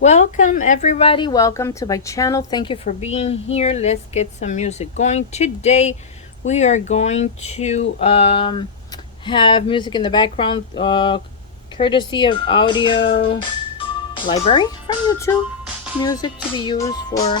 Welcome everybody, welcome to my channel. Thank you for being here. Let's get some music going. Today we are going to have music in the background, courtesy of Audio Library from YouTube. Music to be used for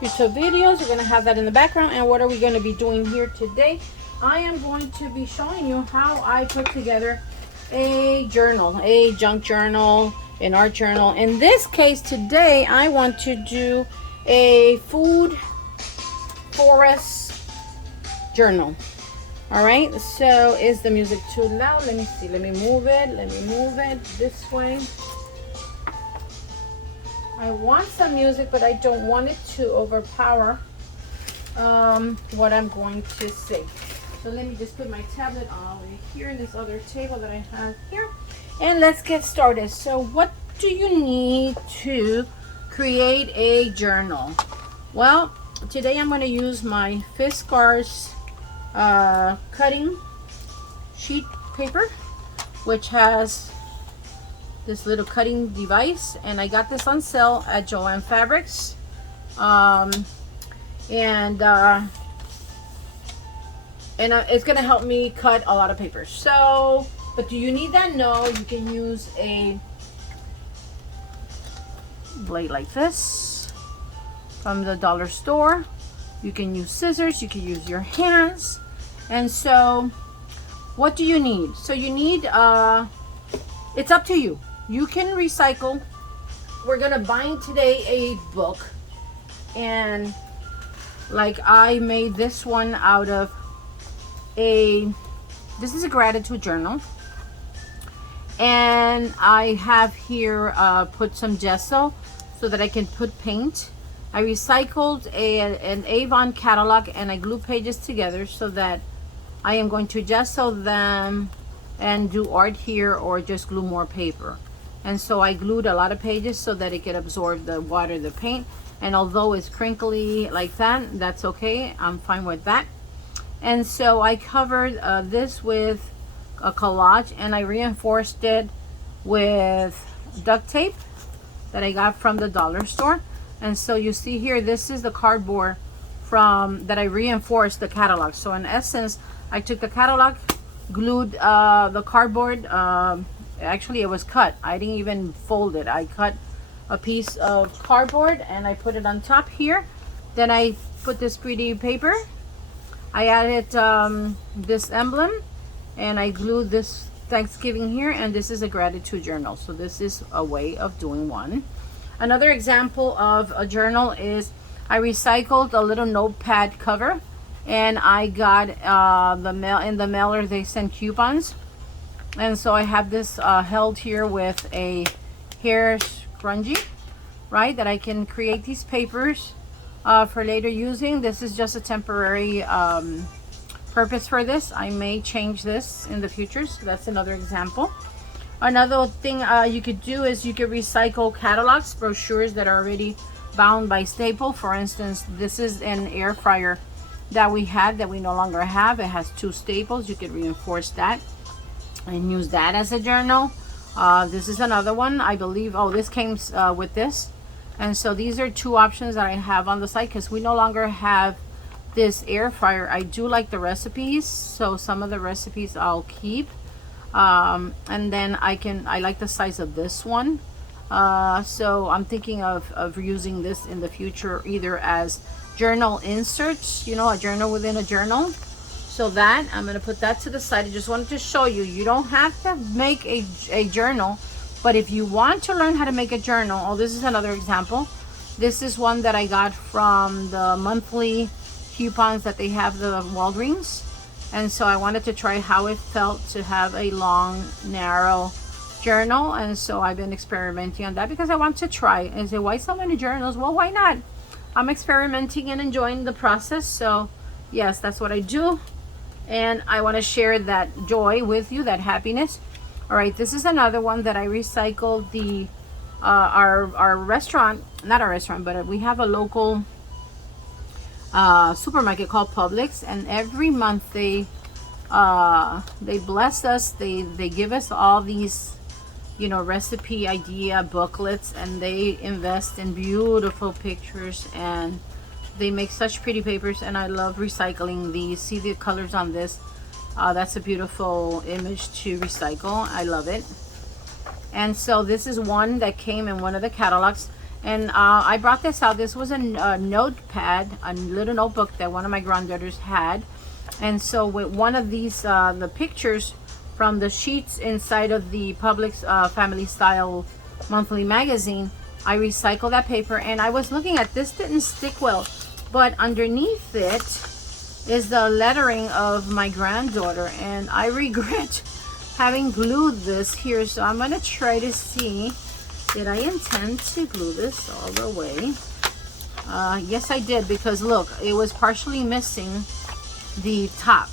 YouTube videos. We're going to have that in the background. And what are we going to be doing here today? I am going to be showing you how I put together a journal, a junk journal, an art journal. In this case today I want to do a food forest journal. All right, so is the music too loud? Let me see. Let me move it this way. I want some music, but I don't want it to overpower what I'm going to say. So let me just put my tablet all the way here in this other table that I have here. And let's get started. So what do you need to create a journal? Well, today I'm going to use my Fiskars cutting sheet paper, which has this little cutting device. And I got this on sale at Joann Fabrics. It's going to help me cut a lot of paper. So, but do you need that? No, you can use a blade like this from the dollar store. You can use scissors, you can use your hands. And so, what do you need? So you need, it's up to you. You can recycle. We're going to bind today a book. And like I made this one out of this is a gratitude journal, and I have here put some gesso so that I can put paint. I recycled an Avon catalog and I glued pages together so that I am going to gesso them and do art here, or just glue more paper. And so I glued a lot of pages so that it could absorb the water, the paint. And although it's crinkly like that, that's okay. I'm fine with that. And so I covered this with a collage, and I reinforced it with duct tape that I got from the dollar store. And so you see here, this is the cardboard from that I reinforced the catalog. So in essence, I took the catalog, glued the cardboard. Actually, it was cut. I didn't even fold it. I cut a piece of cardboard and I put it on top here. Then I put this pretty paper. I added this emblem, and I glued this Thanksgiving here, and this is a gratitude journal. So this is a way of doing one. Another example of a journal is I recycled a little notepad cover, and I got in the mailer they send coupons, and so I have this held here with a hair scrunchie, right, that I can create these papers for later using. This is just a temporary purpose for this. I may change this in the future, so that's another example. Another thing you could do is you could recycle catalogs, brochures that are already bound by staple. For instance, this is an air fryer that we had that we no longer have. It has 2 staples. You could reinforce that and use that as a journal. This is another one, I believe. Oh, this came with this. And so these are 2 options that I have on the site because we no longer have this air fryer. I do like the recipes, so some of the recipes I'll keep. And then I like the size of this one. So I'm thinking of using this in the future, either as journal inserts, you know, a journal within a journal. So that, I'm going to put that to the side. I just wanted to show you, you don't have to make a journal. But if you want to learn how to make a journal, oh, this is another example. This is one that I got from the monthly coupons that they have, the Walgreens. And so I wanted to try how it felt to have a long, narrow journal. And so I've been experimenting on that because I want to try. And say, why so many journals? Well, why not? I'm experimenting and enjoying the process. So yes, that's what I do. And I want to share that joy with you, that happiness. All right, this is another one that I recycled. The our restaurant, not our restaurant, but we have a local supermarket called Publix, and every month they bless us. They give us all these you know, recipe idea booklets, and they invest in beautiful pictures, and they make such pretty papers, and I love recycling these. See the colors on this? That's a beautiful image to recycle. I love it. And so this is one that came in one of the catalogs, and I brought this out. This was a notepad, a little notebook that one of my granddaughters had. And so with one of these, the pictures from the sheets inside of the Publix Family Style monthly magazine, I recycled that paper. And I was looking at this, didn't stick well, but underneath it is the lettering of my granddaughter, and I regret having glued this here. So I'm gonna try to see, did I intend to glue this all the way? Yes, I did, because look, it was partially missing the top.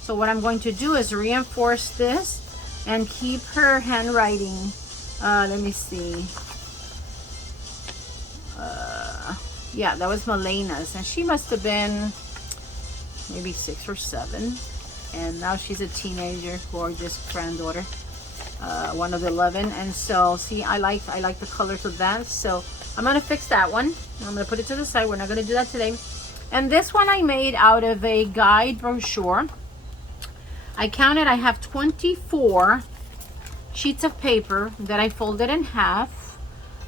So what I'm going to do is reinforce this and keep her handwriting. Let me see. Yeah, that was Melena's, and she must have been maybe 6 or 7, and now she's a teenager, gorgeous granddaughter, one of 11. And so see, I like the colors of that. So I'm gonna fix that one. I'm gonna put it to the side. We're not gonna do that today. And this one I made out of a guide brochure. I counted, I have 24 sheets of paper that I folded in half.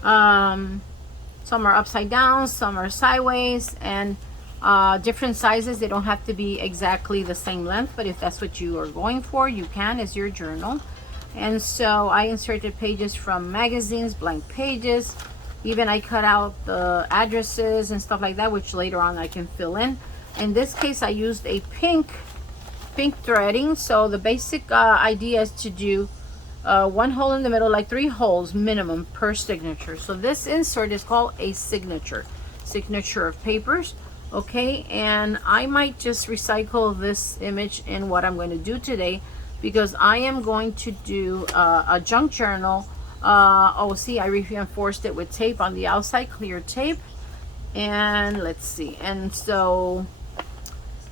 Some are upside down, some are sideways, and different sizes. They don't have to be exactly the same length, but if that's what you are going for, you can. It's your journal. And so I inserted pages from magazines, blank pages. Even I cut out the addresses and stuff like that, which later on I can fill in. In this case, I used a pink threading. So the basic idea is to do one hole in the middle, like 3 holes minimum per signature. So this insert is called a signature of papers. Okay, and I might just recycle this image in what I'm going to do today, because I am going to do a junk journal. Oh, see, I reinforced it with tape on the outside, clear tape. And let's see. And so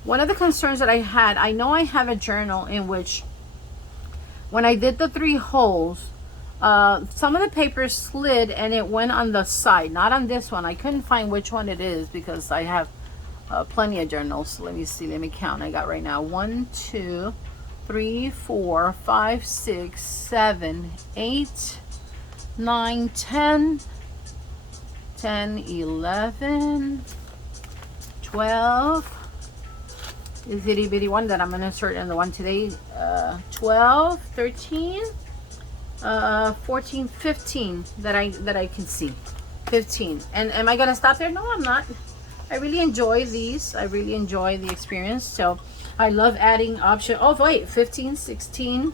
one of the concerns that I had, I know I have a journal in which when I did the 3 holes, some of the paper slid and it went on the side, not on this one. I couldn't find which one it is because I have plenty of journals. So let me see, let me count. I got right now 1, 2, 3, 4, 5, 6, 7, 8, 9, 10, 11, 12. This itty bitty one that I'm going to insert in the one today. 12, 13, 14, 15 that I can see. 15. And am I going to stop there? No, I'm not. I really enjoy these. I really enjoy the experience. So I love adding option. Oh wait, 15, 16,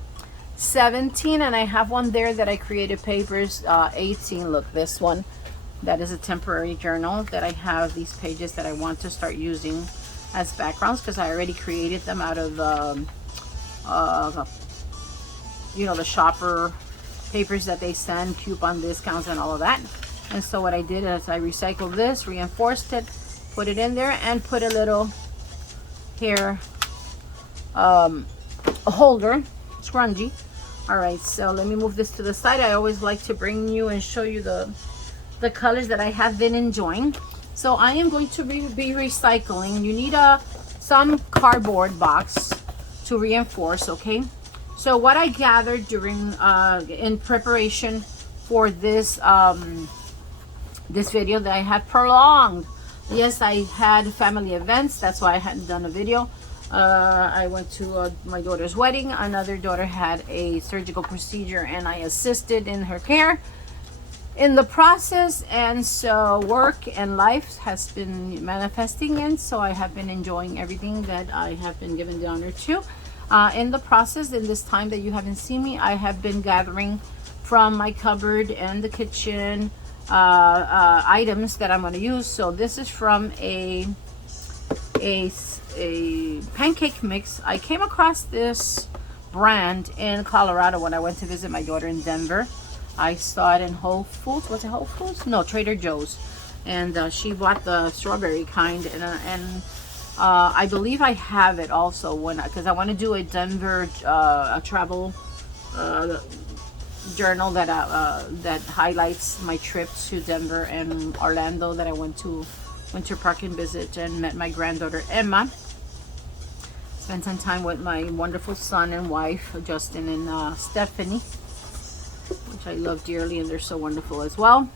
17, and I have one there that I created papers. 18. Look, this one, that is a temporary journal that I have these pages that I want to start using as backgrounds, because I already created them out of you know, the shopper papers that they send, coupon discounts and all of that. And so what I did is I recycled this, reinforced it, put it in there, and put a little hair holder, scrunchie. All right, so let me move this to the side. I always like to bring you and show you the colors that I have been enjoying. So I am going to be recycling. You need some cardboard box to reinforce, okay? So what I gathered during in preparation for this this video that I had prolonged. Yes, I had family events. That's why I hadn't done a video. I went to my daughter's wedding. Another daughter had a surgical procedure, and I assisted in her care in the process. And so work and life has been manifesting, and so I have been enjoying everything that I have been given the honor to. In the process, in this time that you haven't seen me, I have been gathering from my cupboard and the kitchen items that I'm going to use. So this is from a pancake mix. I came across this brand in Colorado when I went to visit my daughter in Denver. I saw it in Whole Foods. Was it Whole Foods? No, Trader Joe's. And she bought the strawberry kind, and I believe I have it also because I want to do a Denver a travel journal that that highlights my trip to Denver and Orlando that I went to Winter Park and visit and met my granddaughter Emma. Spent some time with my wonderful son and wife Justin and Stephanie, which I love dearly, and they're so wonderful as well.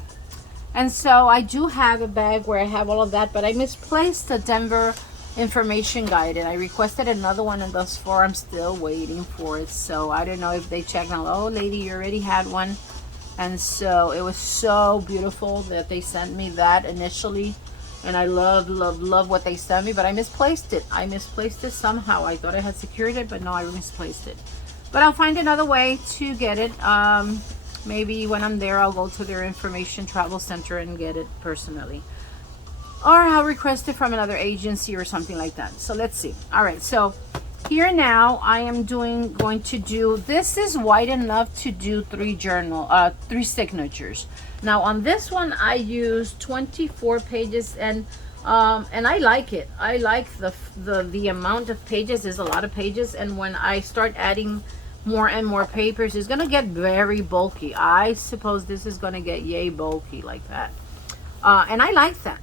And so I do have a bag where I have all of that, but I misplaced the Denver information guide, and I requested another one, and thus far I'm still waiting for it. So I don't know if they checked now. Oh lady, you already had one. And so it was so beautiful that they sent me that initially, and I love what they sent me, but I misplaced it. Somehow. I thought I had secured it, but no, I misplaced it. But I'll find another way to get it. Maybe when I'm there, I'll go to their information travel center and get it personally, or I'll request it from another agency or something like that. So let's see. All right, so here now I am going to do, this is wide enough to do 3 signatures. Now on this one I use 24 pages, and I like it. I like the amount of pages. There's a lot of pages, and when I start adding more and more papers, it's gonna get very bulky. I suppose this is gonna get yay bulky like that, and I like that.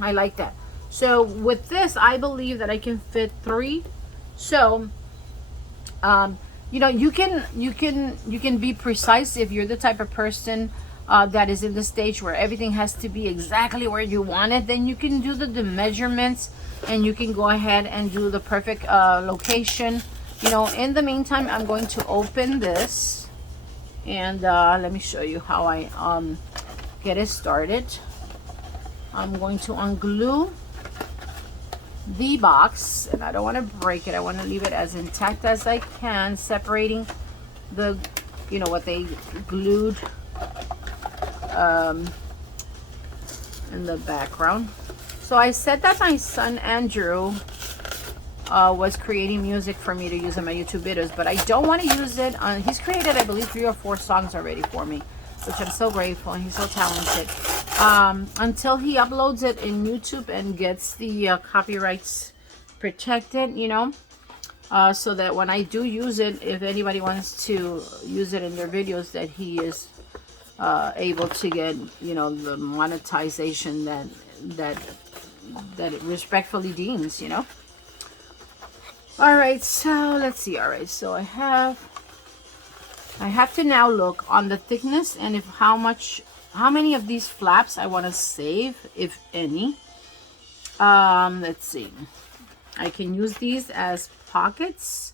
I like that. So with this, I believe that I can fit 3. So you know, you can be precise if you're the type of person that is in the stage where everything has to be exactly where you want it. Then you can do the measurements, and you can go ahead and do the perfect location. You know, in the meantime, I'm going to open this, and let me show you how I get it started. I'm going to unglue the box, and I don't want to break it. I want to leave it as intact as I can, separating the, you know, what they glued in the background. So I said that my son Andrew was creating music for me to use in my YouTube videos, but I don't want to use it on, he's created I believe 3 or 4 songs already for me, which I'm so grateful, and he's so talented. Until he uploads it in YouTube and gets the copyrights protected, you know, so that when I do use it, if anybody wants to use it in their videos, that he is able to get, you know, the monetization that it respectfully deems, you know. All right, so let's see. All right, so I have to now look on the thickness and if how many of these flaps I want to save, if any. Let's see. I can use these as pockets,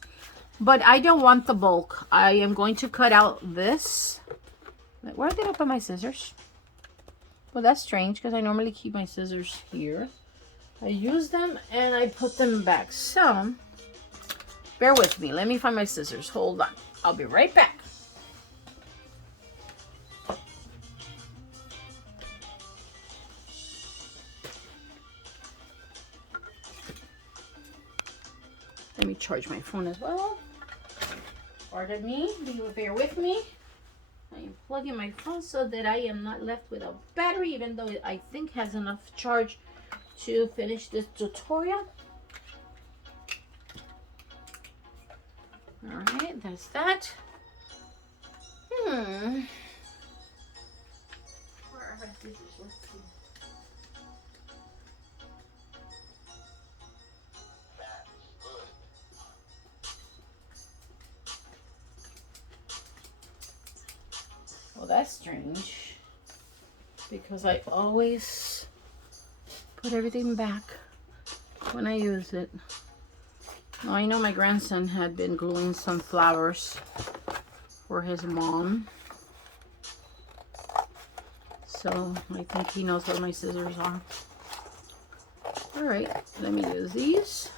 but I don't want the bulk. I am going to cut out this. Where did I put my scissors? Well, that's strange because I normally keep my scissors here. I use them and I put them back. So bear with me. Let me find my scissors. Hold on. I'll be right back. Let me charge my phone as well. Pardon me. Bear with me. I am plugging my phone so that I am not left without battery, even though I think has enough charge to finish this tutorial. All right, that's that. Where are my scissors? Let's see. Well, that's strange because I always put everything back when I use it. Now, I know my grandson had been gluing some flowers for his mom, so I think he knows where my scissors are. All right, let me use these.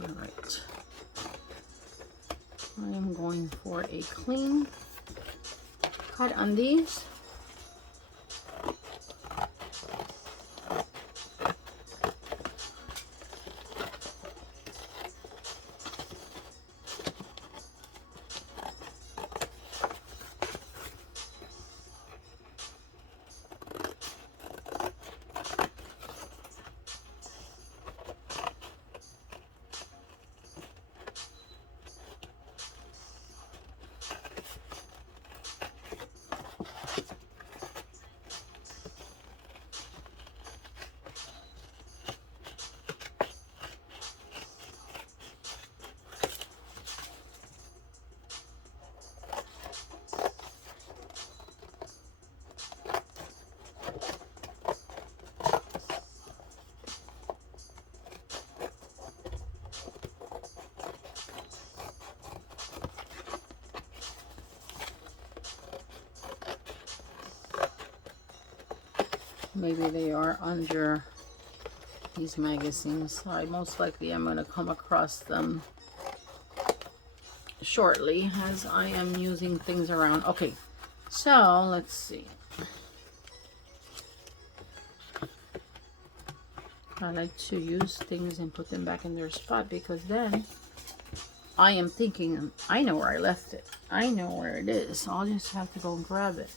Alright. I am going for a clean cut on these. maybe they are under these magazines. I most likely am going to come across them shortly as I am using things around. Okay, so let's see. I like to use things and put them back in their spot, because then I am thinking, I know where I left it. I know where it is. So I'll just have to go and grab it.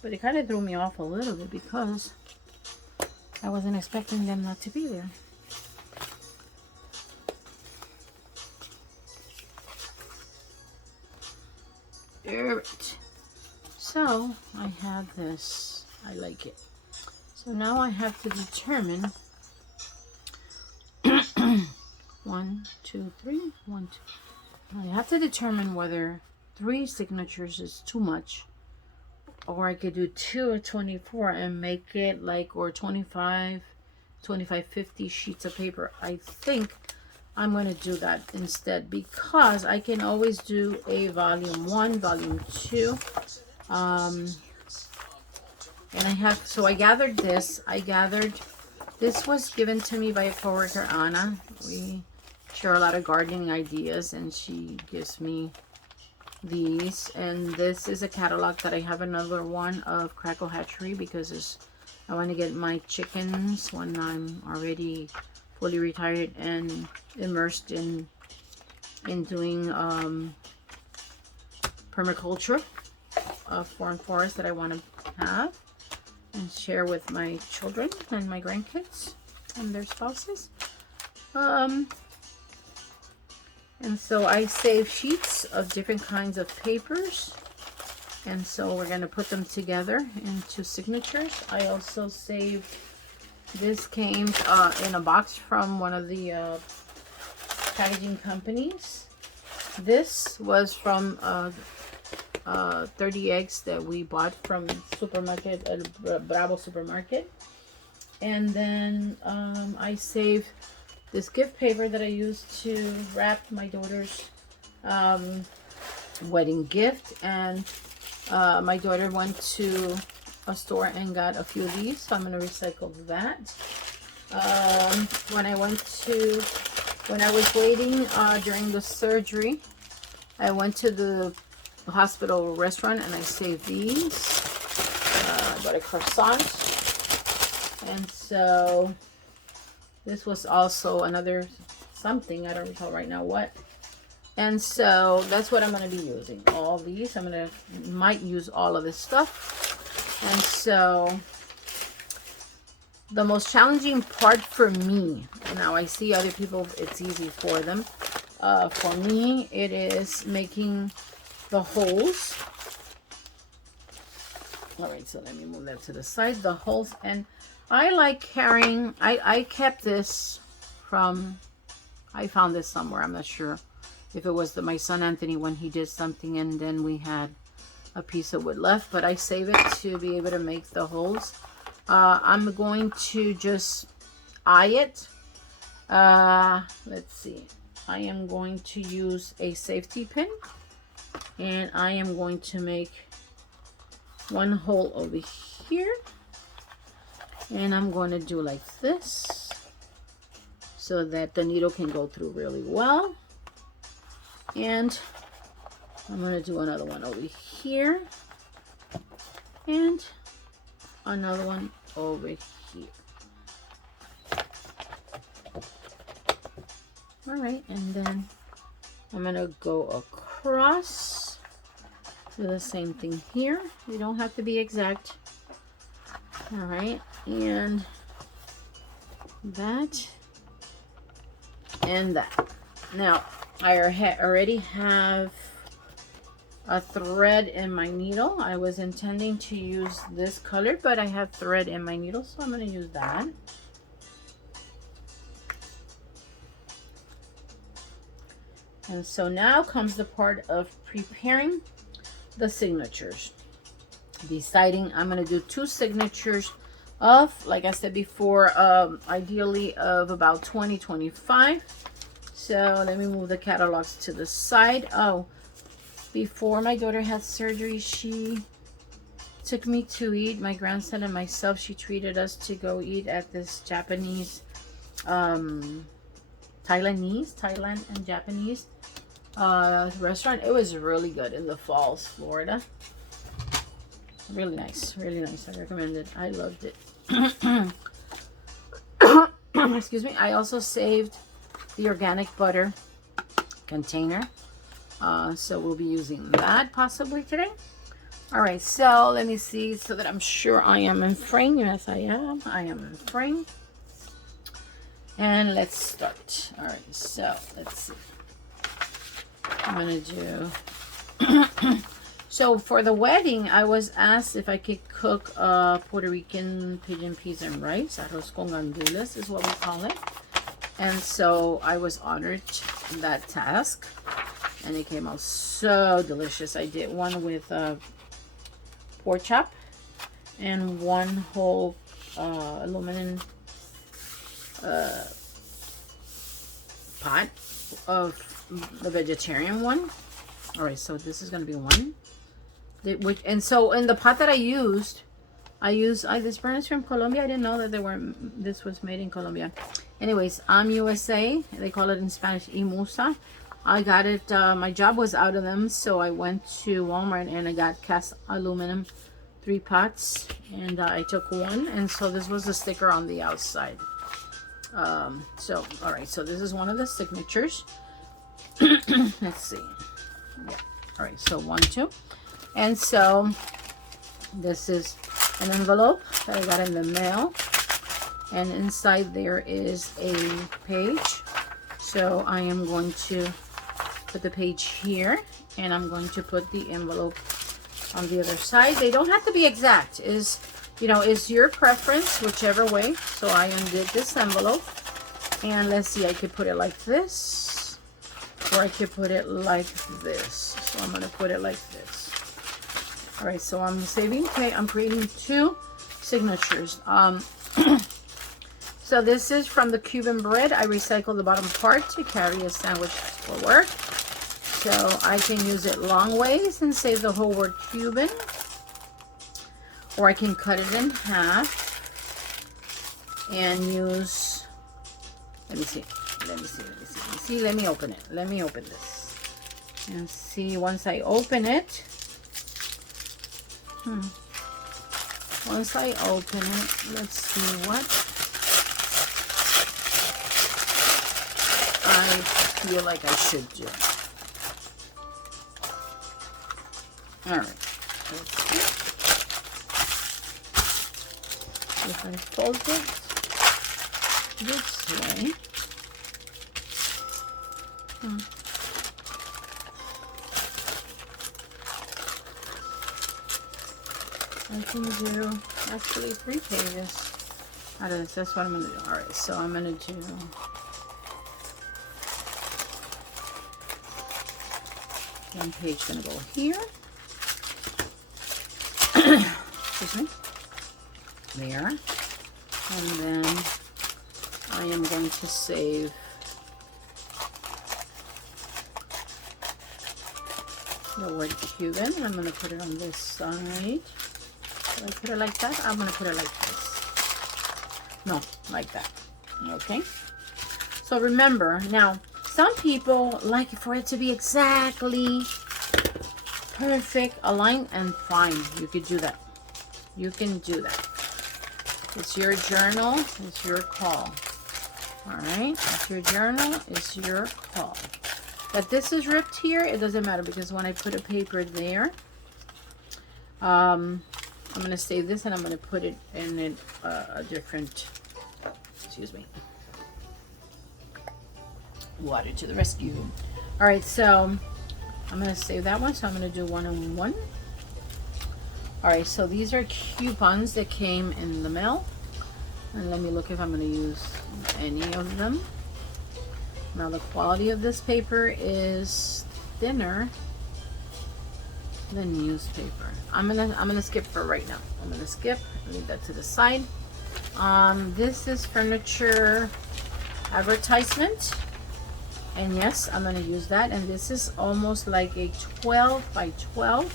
But it kind of threw me off a little bit because I wasn't expecting them not to be there. Alright. So I have this. I like it. So now I have to determine 1, 2, 3, 1, 2. I have to determine whether 3 signatures is too much, or I could do 2 or 24 and make it like, or 25, 50 sheets of paper. I think I'm going to do that instead, because I can always do a volume 1, volume 2. And I have, so I gathered this. This was given to me by a coworker, Anna. We share a lot of gardening ideas, and she gives me these. And this is a catalog that I have another one of Crackle Hatchery, because I want to get my chickens when I'm already fully retired and immersed in doing permaculture farm forest that I want to have and share with my children and my grandkids and their spouses. And so I save sheets of different kinds of papers, and so we're going to put them together into signatures. I also saved, this came in a box from one of the packaging companies. This was from 30 eggs that we bought from supermarket, Bravo supermarket. And then I saved this gift paper that I used to wrap my daughter's wedding gift. And my daughter went to a store and got a few of these, so I'm going to recycle that. When I was waiting during the surgery, I went to the hospital restaurant and I saved these. Got a croissant. And so this was also another something, I don't recall right now what. And so that's what I'm going to be using. All these, might use all of this stuff. And so the most challenging part for me, now I see other people, it's easy for them. For me, it is making the holes. All right, so let me move that to the side. The holes, and I like carrying, I kept this from, I found this somewhere. I'm not sure if it was my son Anthony when he did something and then we had a piece of wood left, but I save it to be able to make the holes. I'm going to just eye it. Let's see. I am going to use a safety pin, and I am going to make one hole over here, and I'm going to do like this so that the needle can go through really well. And I'm going to do another one over here and another one over here. All right, and then I'm going to go across, do the same thing here. You don't have to be exact. All right, and that and that. Now, I already have a thread in my needle. I was intending to use this color, but I have thread in my needle, so I'm going to use that. And so now comes the part of preparing the signatures. Deciding I'm going to do 2 signatures of, like I said before, ideally of about 20, 25. So let me move the catalogs to the side. Oh, before my daughter had surgery, she took me to eat, my grandson and myself. She treated us to go eat at this Japanese, Thailand and Japanese restaurant. It was really good in the Falls, Florida. Really nice, really nice. I recommend it. I loved it. Excuse me. I also saved the organic butter container, so we'll be using that possibly today. All right, so let me see so that I'm sure I am in frame. Yes, I am in frame. And let's start. All right, so let's see. I'm gonna do so for the wedding, I was asked if I could cook Puerto Rican pigeon peas and rice. Arroz con gandules is what we call it. And so I was honored in that task, and it came out so delicious. I did one with pork chop and one whole aluminum pot of the vegetarian one. All right, so this is gonna be one. And so in the pot that I used this furnace from Colombia. I didn't know that this was made in Colombia. Anyways, USA. They call it in Spanish imusa. I got it. My job was out of them, so I went to Walmart and I got cast aluminum 3 pots, and I took one, and so this was the sticker on the outside. So all right, so this is one of the signatures. Let's see. Yeah. All right, so 1, 2, and so this is an envelope that I got in the mail, and inside there is a page. So I am going to put the page here, and I'm going to put the envelope on the other side. They don't have to be exact. Is your preference, whichever way. So I undid this envelope, and let's see, I could put it like this, or I could put it like this. So I'm going to put it like this. All right, so I'm saving. Okay, I'm creating 2 signatures. So this is from the Cuban bread. I recycled the bottom part to carry a sandwich for work. So I can use it long ways and save the whole word Cuban. Or I can cut it in half and use, let me open it. Let me open this. And see, once I open it, once I open it, let's see what I feel like I should do. All right. Let's see. If I fold it this way. I can do actually 3 pages out of this. That's what I'm going to do. All right, so I'm going to do one page. Going to go here. Excuse me. There. And then I am going to save the word Cuban. I'm going to put it on this side. Should I put it like that? I'm going to put it like this. No, like that. Okay. So remember, now, some people like for it to be exactly perfect, aligned, and fine. You could do that. You can do that. It's your journal. It's your call. All right. It's your journal. It's your call. But this is ripped here. It doesn't matter because when I put a paper there, I'm going to save this and I'm going to put it in a different, excuse me, water to the rescue. All right, so I'm going to save that one. So I'm going to do 1 and 1. All right, so these are coupons that came in the mail. And let me look if I'm going to use any of them. Now the quality of this paper is thinner than newspaper. I'm gonna skip for right now. I'm gonna skip, leave that to the side. This is furniture advertisement, and yes, I'm gonna use that. And this is almost like a 12 by 12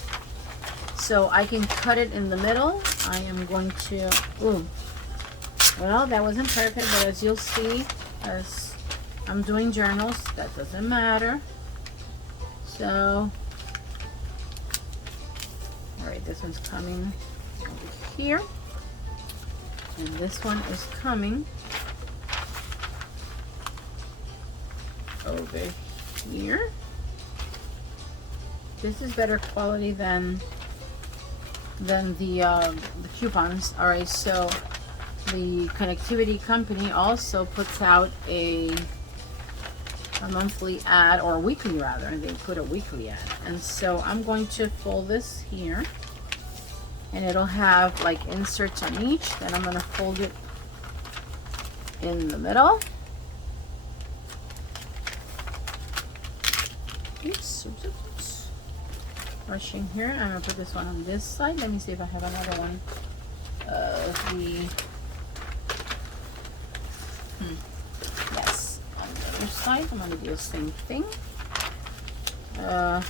so I can cut it in the middle. I am going to, ooh, well, that wasn't perfect, but as you'll see, as I'm doing journals, that doesn't matter. So, all right, this one's coming over here, and this one is coming over here. This is better quality than the coupons. All right, so the connectivity company also puts out a monthly ad, or a weekly rather, and they put a weekly ad. And so I'm going to fold this here, and it'll have like inserts on each. Then I'm going to fold it in the middle. Oops, oops, oops. Rushing here. I'm going to put this one on this side. Let me see if I have another one. Yes, on the other side, I'm going to do the same thing. Let's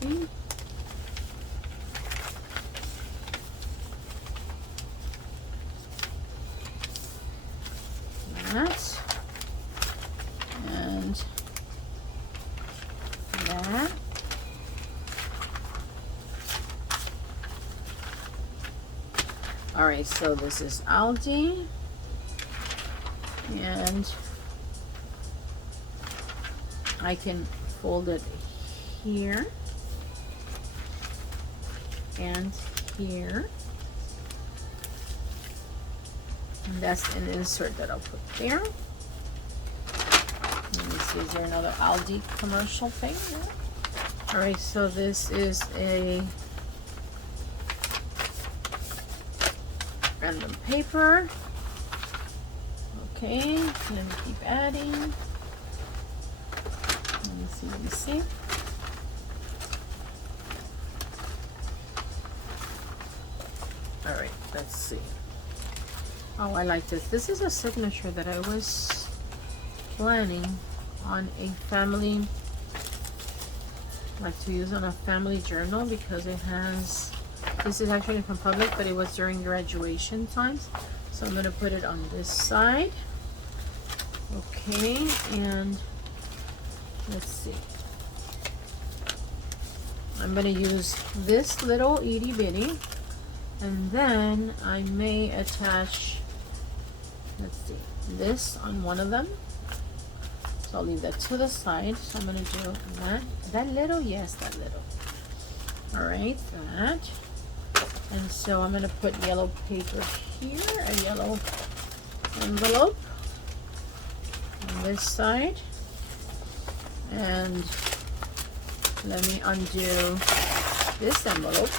see. That. And that. All right, so this is Aldi, and I can fold it here and here, and that's an insert that I'll put there. Let me see, is there another Aldi commercial thing? Yeah. All right, so this is a random paper. Okay, let me keep adding. Let me see. All right, let's see. Oh, I like this. This is a signature that I was planning on a family, like to use on a family journal, because it has, this is actually from public, but it was during graduation times. So I'm going to put it on this side. Okay, and let's see. I'm going to use this little itty bitty, and then I may attach, let's see, this on one of them. So I'll leave that to the side. So I'm going to do that little, yes, that little. All right, that. And so I'm going to put yellow paper here, a yellow envelope on this side. And let me undo this envelope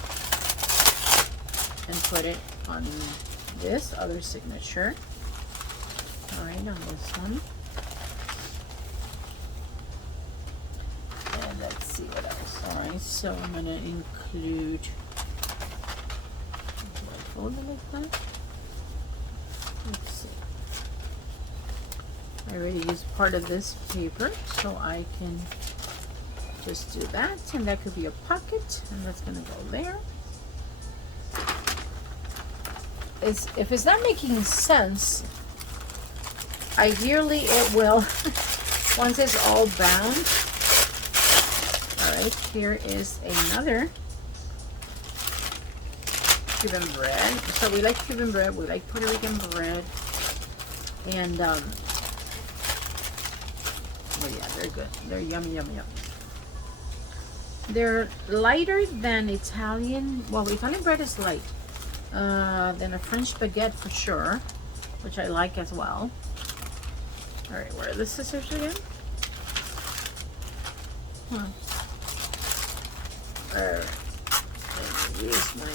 and put it on this other signature. All right, on this one. And let's see what else. All right, so I'm going to include, do I fold it like that? Let's see. I already used part of this paper, so I can just do that, and that could be a pocket, and that's gonna go there. If it's not making sense, ideally it will once it's all bound. All right, here is another Cuban bread. So we like Cuban bread, we like Puerto Rican bread, and oh yeah, they're good. They're yummy, yummy, yummy. They're lighter than Italian. Well, Italian bread is light. Than a French baguette for sure, which I like as well. All right, where are the scissors again? All right, let me use my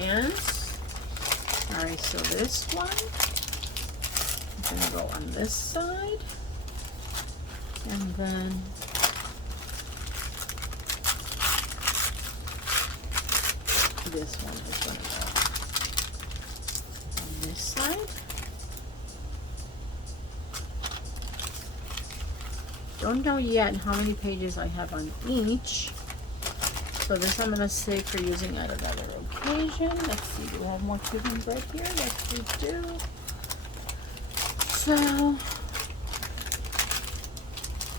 hands. All right, so this one is gonna go on this side, and then this one is going to go on this side. Don't know yet how many pages I have on each, So this I'm gonna save for using at another occasion. Let's see, do we have more Cuban bread here? Yes, we do. So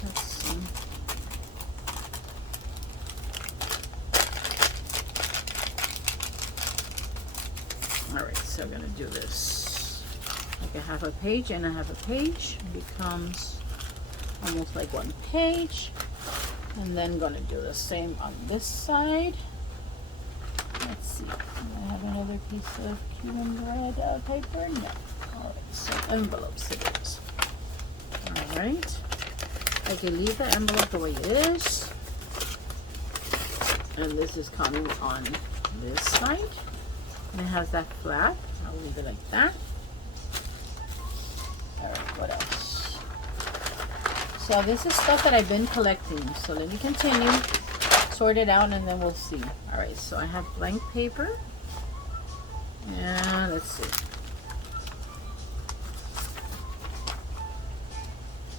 let's see. All right, so I'm gonna do this like a half a page and a half a page. It becomes almost like one page. And then gonna do the same on this side. Let's see, do I have another piece of Cuban bread paper? No. All right, so envelopes it is. All right, I can leave the envelope the way it is. And this is coming on this side. And it has that flap. I'll leave it like that. All right, what else? So this is stuff that I've been collecting. So let me continue, sort it out, and then we'll see. All right, so I have blank paper. And let's see.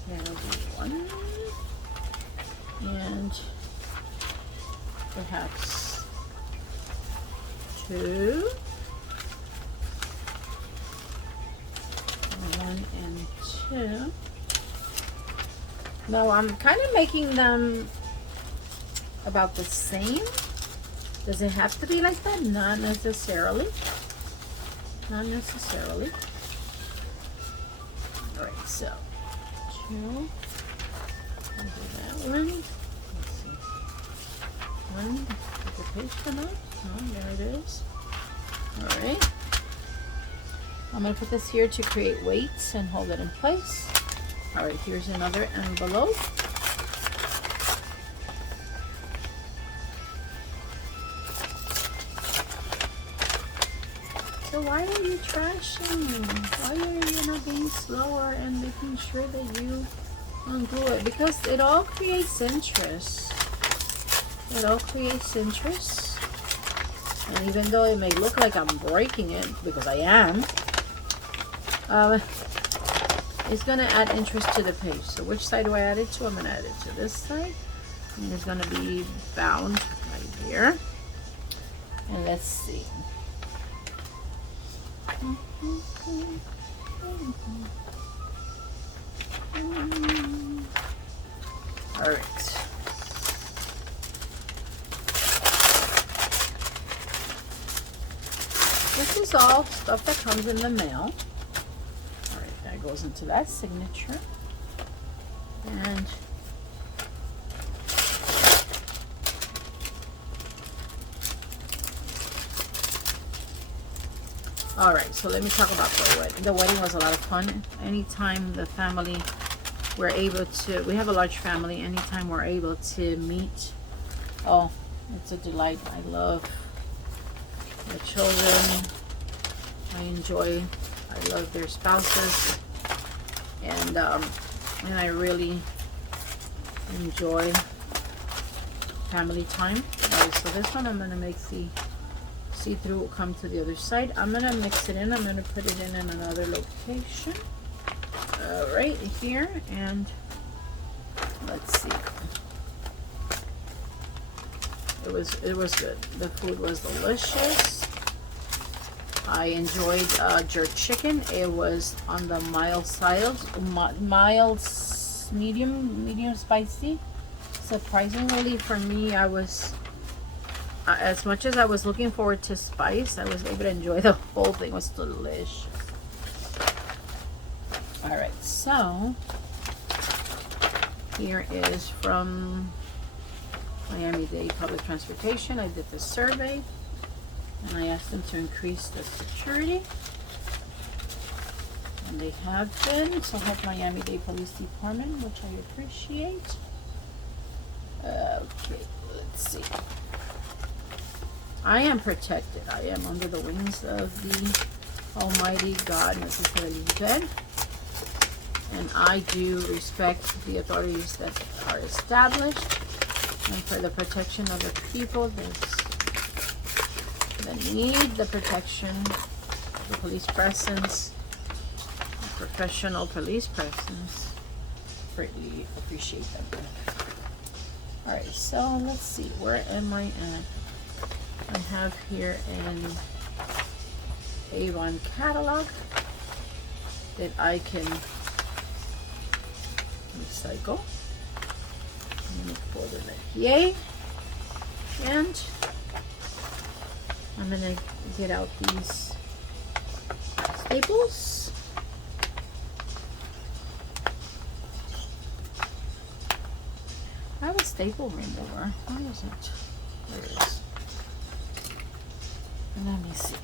That'll be one. And perhaps two. One and two. No, I'm kind of making them about the same. Does it have to be like that? Not necessarily. Not necessarily. All right, so two. I'll do that one. Let's see. One. Did the page come out? Oh, there it is. All right. I'm going to put this here to create weights and hold it in place. All right, here's another envelope. So why are you trashing? Why are you not being slower and making sure that you undo it? Because it all creates interest. It all creates interest. And even though it may look like I'm breaking it, because I am, it's going to add interest to the page. So which side do I add it to? I'm going to add it to this side. And it's going to be bound right here. And let's see. All right. This is all stuff that comes in the mail. All right, that goes into that signature. And all right, so let me talk about the wedding. The wedding was a lot of fun. Anytime the family we're able to, we have a large family, anytime we're able to meet, oh, it's a delight. I love the children. I love their spouses, and I really enjoy family time. All right, so this one I'm gonna make the see-through come to the other side. I'm gonna mix it in. I'm gonna put it in another location. Right here, and let's see. It was good. The food was delicious. I enjoyed jerk chicken. It was on the mild side, medium spicy. Surprisingly for me, I was as much as I was looking forward to spice, I was able to enjoy the whole thing. It was delicious. All right, so here is from Miami-Dade Public Transportation. I did the survey and I asked them to increase the security, and they have been. So help Miami-Dade Police Department, which I appreciate. Okay, let's see. I am protected. I am under the wings of the Almighty God, necessarily good. And I do respect the authorities that are established, and for the protection of the people that need the protection, the police presence, the professional police presence. Greatly appreciate them. All right, so let's see, where am I at? I have here an Avon catalog that I can recycle. I'm gonna fold it like yay, and I'm gonna get out these staples. I have a staple remover. Where is it? There it is. Let me see.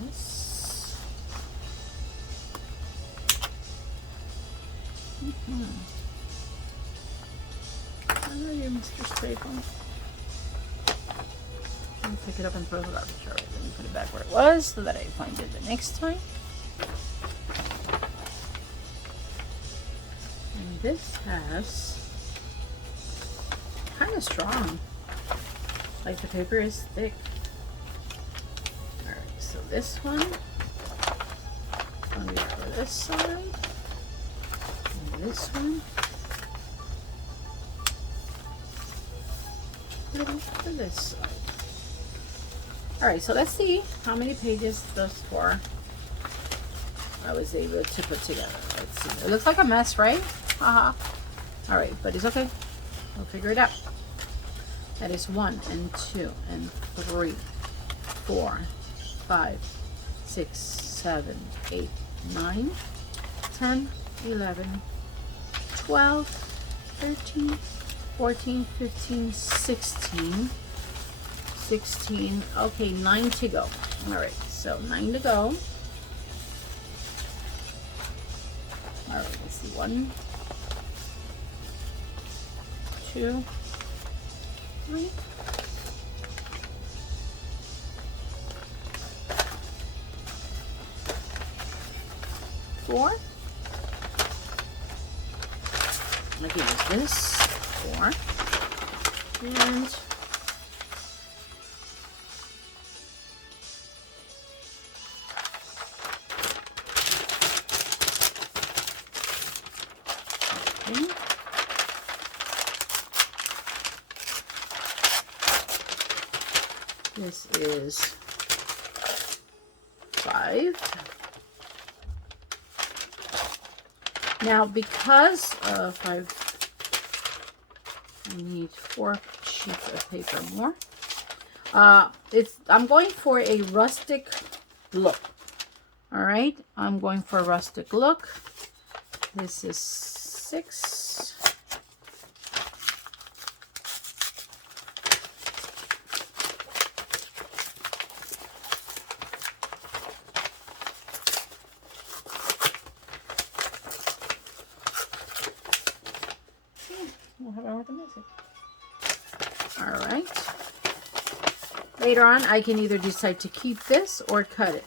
This. How are you, Mr. Staple? Let me pick it up and throw the garbage. All right, let me put it back where it was so that I find it the next time. And this has kind of strong. Like the paper is thick. All right, so this one gonna be for this side, and this one for this side. All right, so let's see how many pages thus far I was able to put together. Let's see. It looks like a mess, right? Haha. All right, but it's okay. We'll figure it out. That is 1 and 2 and 3, 4, 5, 6, 7, 8, 9, 10, 11, 12, 13, 14, 15, 16. 16. Okay, 9 to go. All right, so 9 to go. All right, let's see. 1, 2, 3. 4. I can use this. 4. And this is 5. Now, because of I need 4 sheets of paper more. I'm going for a rustic look. All right, I'm going for a rustic look. This is 6. We'll have our music. All right. Later on, I can either decide to keep this or cut it.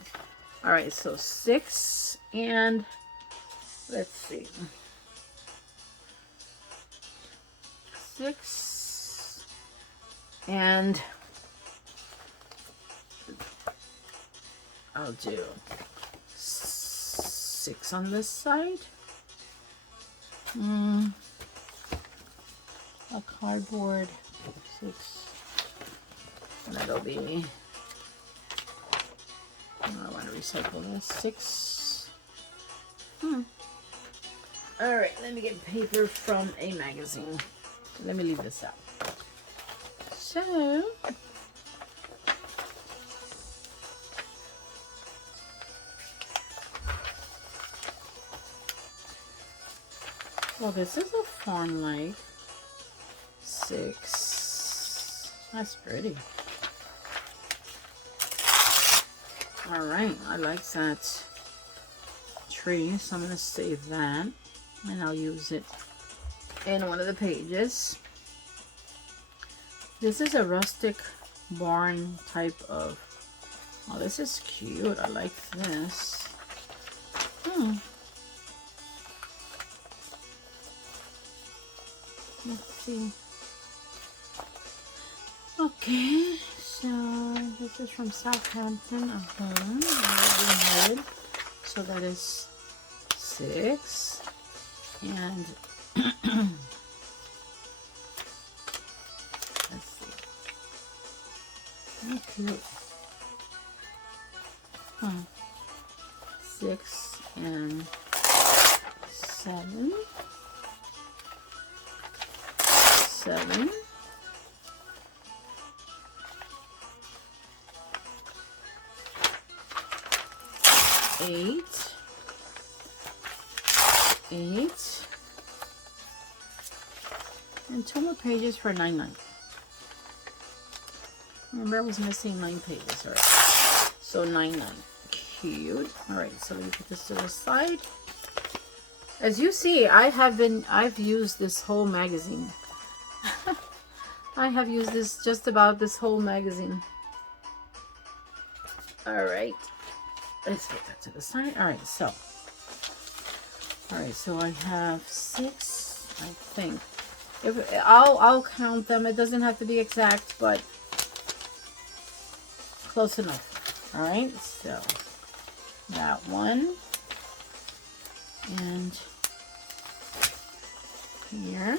All right, so 6 and let's see. 6 and I'll do 6 on this side. A cardboard 6, and that'll be, I want to recycle this, 6. All right, let me get paper from a magazine. Let me leave this out. So, well, this is a farm light. 6. That's pretty. All right, I like that tree, so I'm going to save that, and I'll use it in one of the pages. This is a rustic barn type of, oh, this is cute. I like this. Let's see. Okay, so this is from Southampton, a home. So that is 6. And let's see. Oh, cute. Huh. 6 and 7. 7. 8. 8. And 2 more pages for 9. Remember, I was missing 9 pages. All right. So 9. Cute. All right. So let me put this to the side. As you see, I've used this whole magazine. I have used this just about this whole magazine. All right. Let's put that to the side. All right. So I have 6, I think. If I'll count them. It doesn't have to be exact, but close enough. All right. So that one, and here.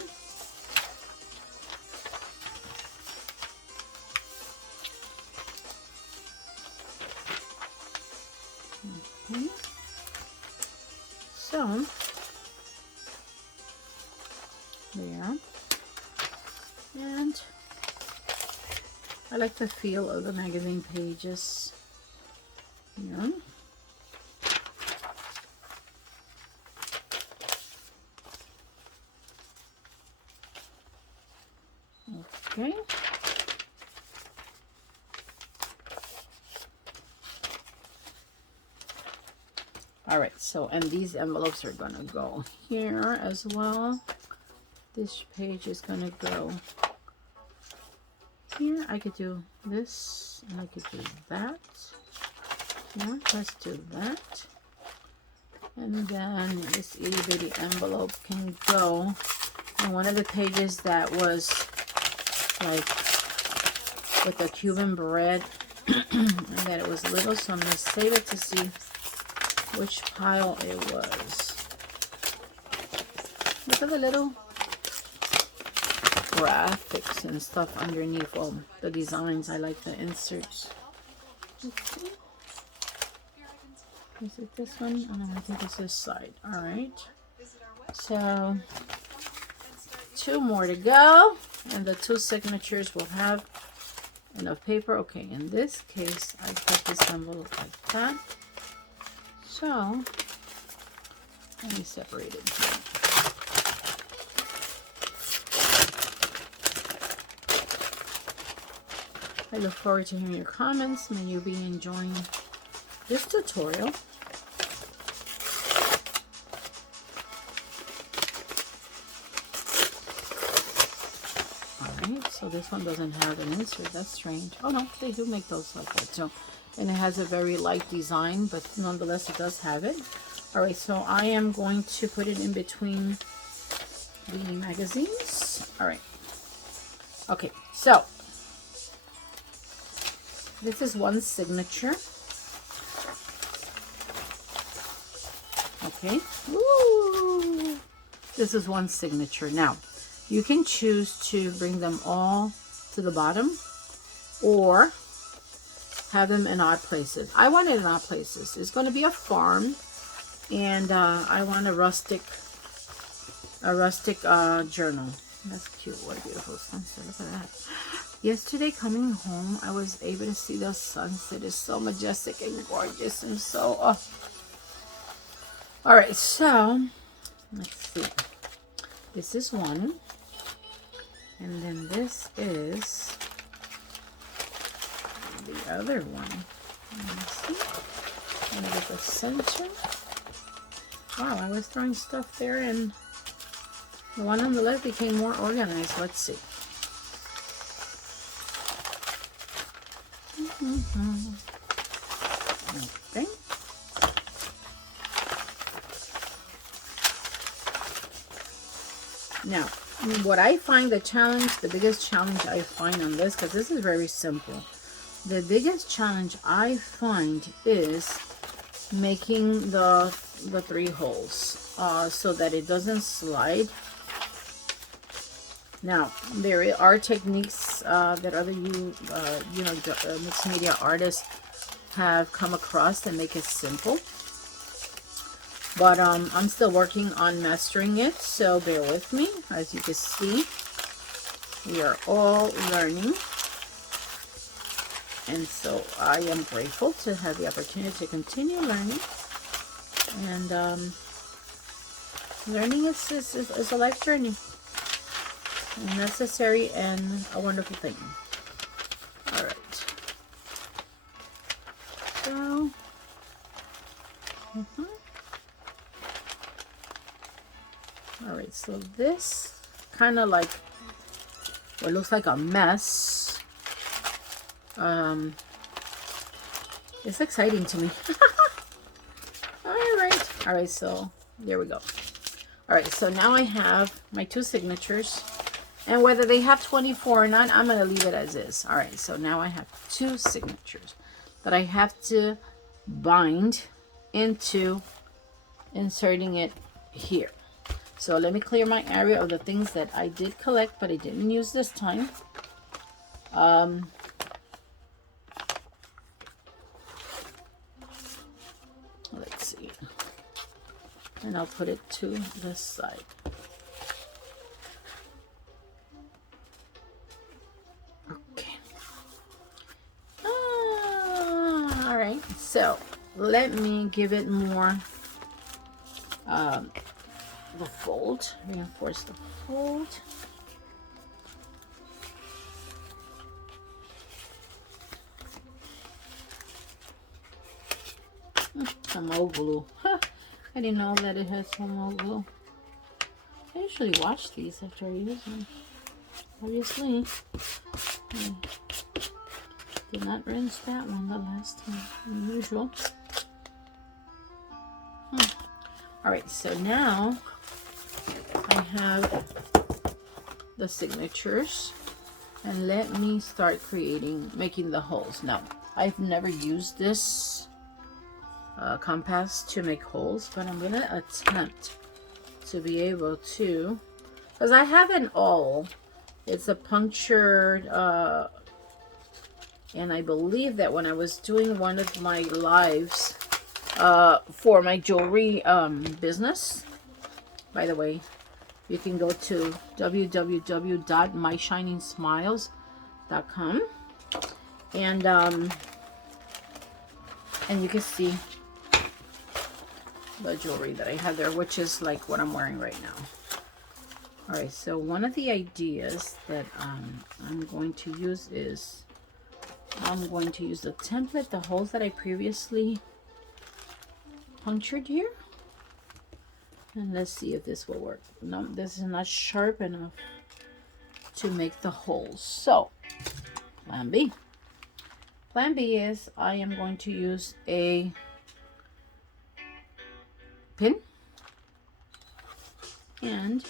Okay. So there. And I like the feel of the magazine pages here. Okay. All right, so, and these envelopes are gonna go here as well. This page is gonna go here. I could do this, and I could do that. Yeah, let's do that. And then this itty bitty envelope can go in one of the pages that was like with the Cuban bread, and that it was little, so I'm gonna save it to see which pile it was. Look at the little graphics and stuff underneath. Well, the designs. I like the inserts. Okay. Is it this one? Oh, no, I think it's this side. All right. So 2 more to go, and the 2 signatures will have enough paper. Okay, in this case, I put this envelope like that. So let me separate it here. I look forward to hearing your comments. May you be enjoying this tutorial. Alright, so this one doesn't have an insert. That's strange. Oh no, they do make those like that. So, and it has a very light design, but nonetheless it does have it. Alright, so I am going to put it in between the magazines. Alright. Okay, so this is one signature. Okay. Ooh. This is one signature. Now, you can choose to bring them all to the bottom or have them in odd places. I want it in odd places. It's going to be a farm, and I want a rustic journal. That's cute. What a beautiful sunset. Look at that. Yesterday coming home, I was able to see the sunset. It's so majestic and gorgeous and so... Oh. Alright, so let's see. This is one. And then this is the other one. Let's see. And with the center. Wow, I was throwing stuff there and the one on the left became more organized. Let's see. Okay. Now, what I find the biggest challenge I find on this, because this is very simple. The biggest challenge I find is making the 3 holes. so that it doesn't slide. Now, there are techniques that other mixed media artists have come across that make it simple. But I'm still working on mastering it, so bear with me. As you can see, we are all learning. And so I am grateful to have the opportunity to continue learning. And learning is a life journey. Necessary and a wonderful thing. All right. So, all right. So this kind of like what looks like a mess. It's exciting to me. All right. So there we go. All right. So now I have my 2 signatures. And whether they have 24 or not, I'm going to leave it as is. All right, so now I have 2 signatures that I have to bind into inserting it here. So let me clear my area of the things that I did collect, but I didn't use this time. Let's see. And I'll put it to this side. So let me give it more the fold, reinforce the fold. Some old glue. Huh. I didn't know that it had some old glue. I usually wash these after I use them. Obviously. Did not rinse that one the last time, unusual. All right, so now I have the signatures, and let me start making the holes. Now, I've never used this compass to make holes, but I'm gonna attempt to be able to, because I have an awl. It's a punctured, and I believe that when I was doing one of my lives for my jewelry business, by the way, you can go to www.myshiningsmiles.com and you can see the jewelry that I have there, which is like what I'm wearing right now. All right, so one of the ideas that I'm going to use is I'm going to use the template, the holes that I previously punctured here. And let's see if this will work. No, this is not sharp enough to make the holes. So, plan B. Plan B is I am going to use a pin and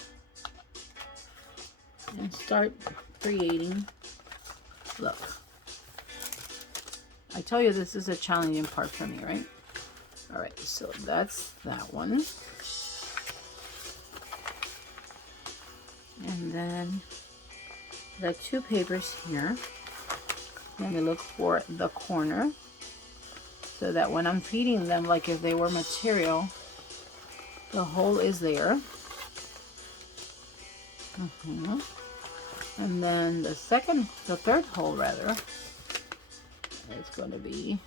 start creating. Look, I tell you this is a challenging part for me, right? All right, so that's that one. And then the 2 papers here. Let me look for the corner so that when I'm feeding them, like if they were material, the hole is there. And then the third hole rather, is going to be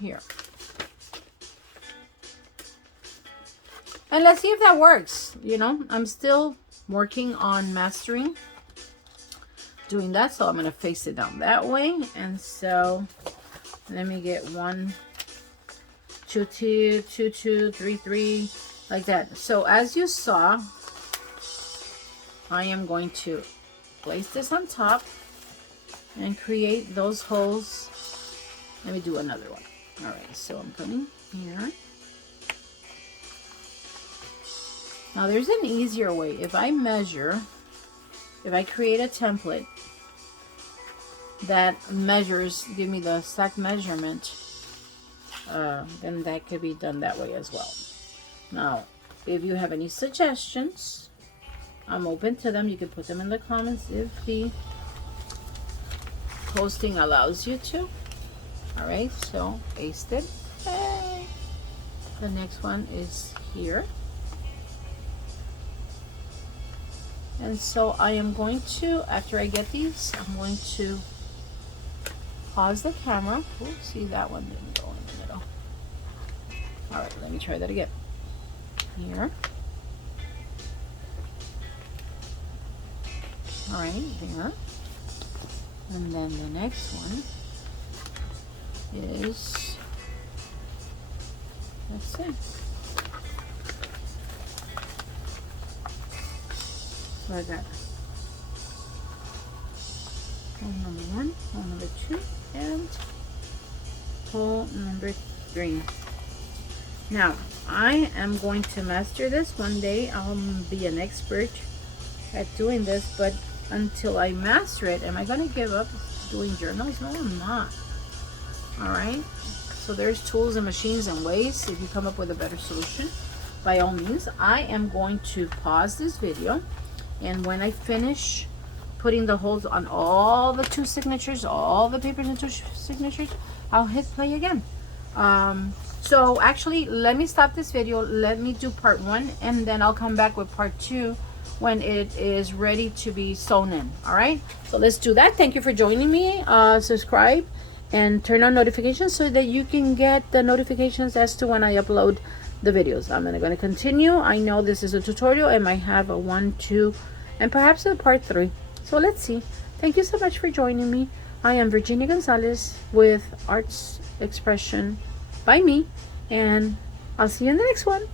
here. And let's see if that works. You know, I'm still working on mastering doing that, so I'm going to face it down that way. And so let me get 1, 2, 2, 2, 2, 3, 3, like that. So as you saw, I am going to place this on top and create those holes. Let me do another one. All right, so I'm putting here. Now there's an easier way. If I create a template that give me the exact measurement, then that could be done that way as well. Now, if you have any suggestions, I'm open to them. You can put them in the comments if the posting allows you to. All right, so pasted. Hey. The next one is here. And so I am going to, after I get these, I'm going to pause the camera. Oh, see, that one didn't go in the middle. All right, let me try that again. Here. All right, there. And then the next one is, let's see. So I got hole number 1, hole number 2, and hole number 3. Now, I am going to master this one day. I'll be an expert at doing this, but until I master it, am I going to give up doing journals? No, I'm not. All right. So there's tools and machines and ways. If you come up with a better solution, by all means. I am going to pause this video, and when I finish putting the holes on all the 2 signatures, all the papers and 2 signatures, I'll hit play again. So actually, let me stop this video. Let me do part 1, and then I'll come back with part 2 when it is ready to be sewn in. All right, so let's do that. Thank you for joining me. Subscribe and turn on notifications so that you can get the notifications as to when I upload the videos. I'm going to continue. I know this is a tutorial. I might have a 1, 2, and perhaps a part 3. So let's see. Thank you so much for joining me. I am Virginia Gonzalez with Arts Expression by me, and I'll see you in the next one.